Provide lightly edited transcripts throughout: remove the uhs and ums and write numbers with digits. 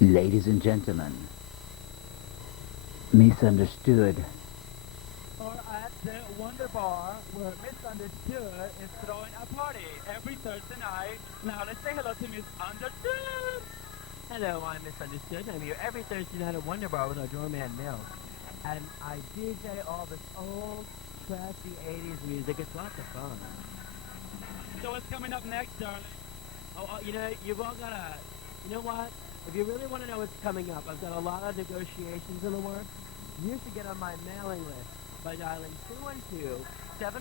Ladies and gentlemen, misunderstood. Or at the WonderBar, where Misunderstood is throwing a party every Thursday night. Now let's say hello to Misunderstood. Hello, I'm Misunderstood. I'm here every Thursday night at WonderBar with our doorman, Mel. And I DJ all this old, trashy 80s music. It's lots of fun. So what's coming up next, darling? You've all got to... You know what? If you really want to know what's coming up, I've got a lot of negotiations in the works. You should get on my mailing list by dialing 212-714-7062.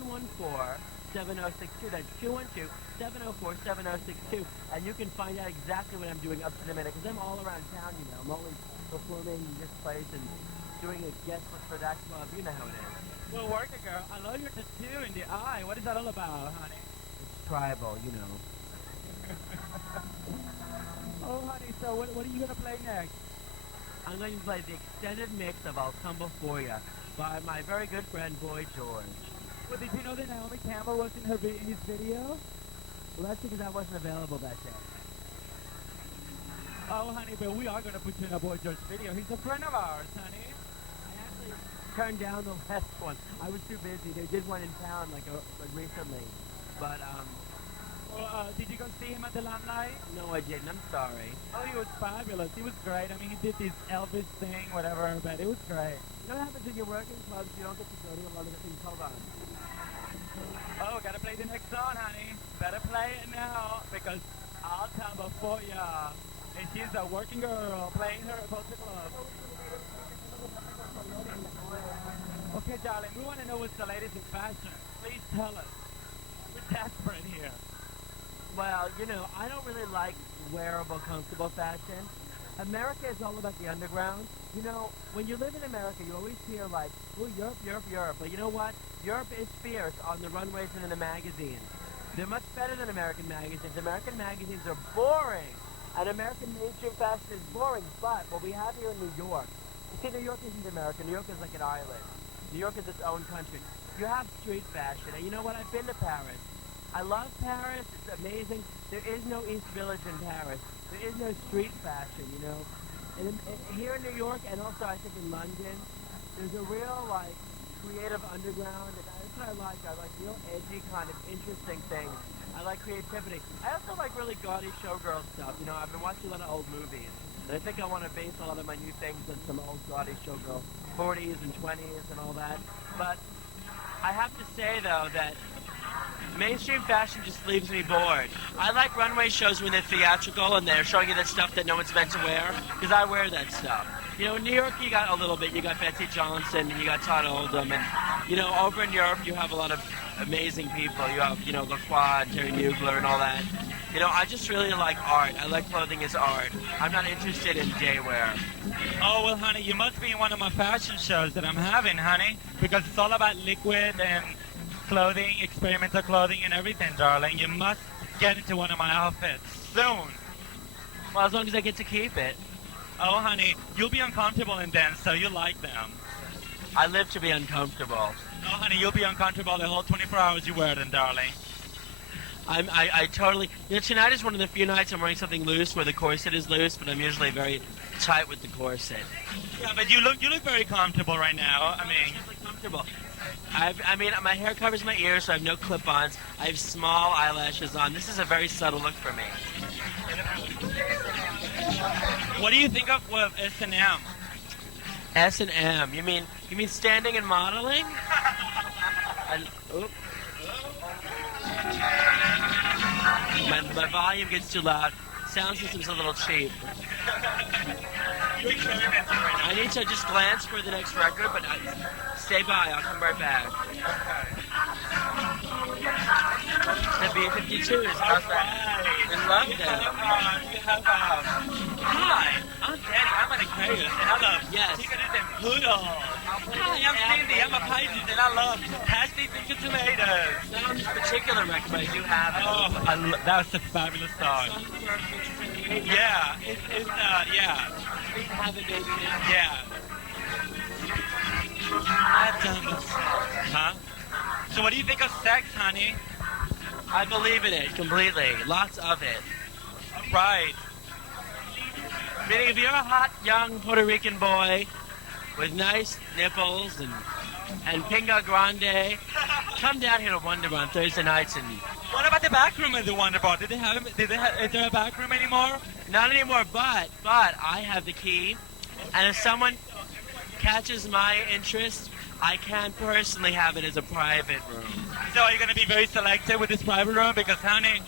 That's 212-704-7062. And you can find out exactly what I'm doing up to the minute, because I'm all around town, you know. I'm always performing in this place and doing a guest list for that club. You know how it is. Well, work it, girl. I love your tattoo in the eye. What is that all about, honey? It's tribal, you know. Oh, honey, so what are you going to play next? I'm going to play the extended mix of I'll Tumble For Ya by my very good friend, Boy George. Well, did you know that Naomi Campbell was in his video? Well, that's because I wasn't available that day. Oh, honey, but we are going to put you in a Boy George video. He's a friend of ours, honey. I actually turned down the last one. I was too busy. They did one in town like recently. But, Well, did you go see him at the Limelight? no, I didn't. I'm sorry. Oh, he was fabulous. He was great. I mean, he did this Elvis thing, whatever, but it was great. You know what happens when you work in clubs? You don't get to go to a lot of the things. Hold on. Oh, gotta play the next song, honey. Better play it now, because I'll tumble for ya. And she's a working girl playing her at the club. Okay, darling, we want to know what's the latest in fashion. Please tell us. We're desperate here. Well, I don't really like wearable, comfortable fashion. America is all about the underground. When you live in America, you always hear like, oh, Europe, Europe, Europe. But you know what? Europe is fierce on the runways and in the magazines. They're much better than American magazines. American magazines are boring. And American mainstream fashion is boring. But what we have here in New York, you see, New York isn't America. New York is like an island. New York is its own country. You have street fashion. And you know what? I've been to Paris. I love Paris. It's amazing. There is no East Village in Paris. There is no street fashion, And here in New York, and also I think in London, there's a real, creative underground. And that's what I like. I like real edgy, kind of interesting things. I like creativity. I also like really gaudy showgirl stuff. I've been watching a lot of old movies. And I think I want to base a lot of my new things on some old gaudy showgirl 40s and 20s and all that. But I have to say, though, that mainstream fashion just leaves me bored. I like runway shows when they're theatrical and they're showing you the stuff that no one's meant to wear, because I wear that stuff. In New York, you got a little bit. You got Betsy Johnson, and you got Todd Oldham, and, over in Europe, you have a lot of amazing people. You have, Lacroix and Terry Mugler and all that. I just really like art. I like clothing as art. I'm not interested in day wear. Oh, well, honey, you must be in one of my fashion shows that I'm having, honey, because it's all about liquid and clothing, experimental clothing and everything, darling. You must get into one of my outfits soon. Well, as long as I get to keep it. Oh, honey, you'll be uncomfortable in them, so you like them. I live to be uncomfortable. Oh, honey, you'll be uncomfortable the whole 24 hours you wear them, darling. I totally... tonight is one of the few nights I'm wearing something loose where the corset is loose, but I'm usually very tight with the corset. Yeah, but you look very comfortable right now. I mean... comfortable. My hair covers my ears, so I have no clip-ons. I have small eyelashes on. This is a very subtle look for me. What do you think of S&M? S&M? You mean standing and modeling? My volume gets too loud. Sound system's a little cheap. I need to just glance for the next record, but stay by. I'll come right back. The B-52s. How's that? I love them. Hi, I'm Danny. I'm an Aquarius, and I love chickens and poodles. Hi, I'm Cindy. I'm a Pisces, and I love pasties and tomatoes. Not on this particular record, but I do have it. Oh, that was a fabulous song. Yeah, yeah. Have it, baby. Yeah. I've done this. Huh? So what do you think of sex, honey? I believe in it completely. Lots of it. Right. Meaning if you're a hot, young Puerto Rican boy with nice nipples and pinga grande, come down here to WonderBar on Thursday nights and What about the back room at the WonderBar? Is there a back room anymore? not anymore, but I have the key, and if someone catches my interest, I can personally have it as a private room. So are you going to be very selective with this private room? Because, honey,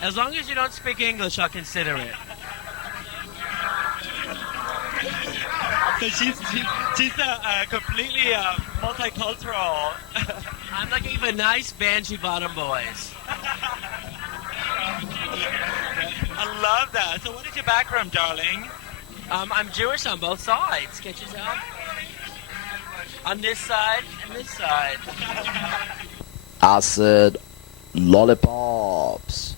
As long as you don't speak English, I'll consider it. so she's completely multicultural. I'm looking for nice banshee bottom boys. I love that. So what is your back room, darling? I'm Jewish on both sides. Can't you tell? On this side and this side. I said lollipops.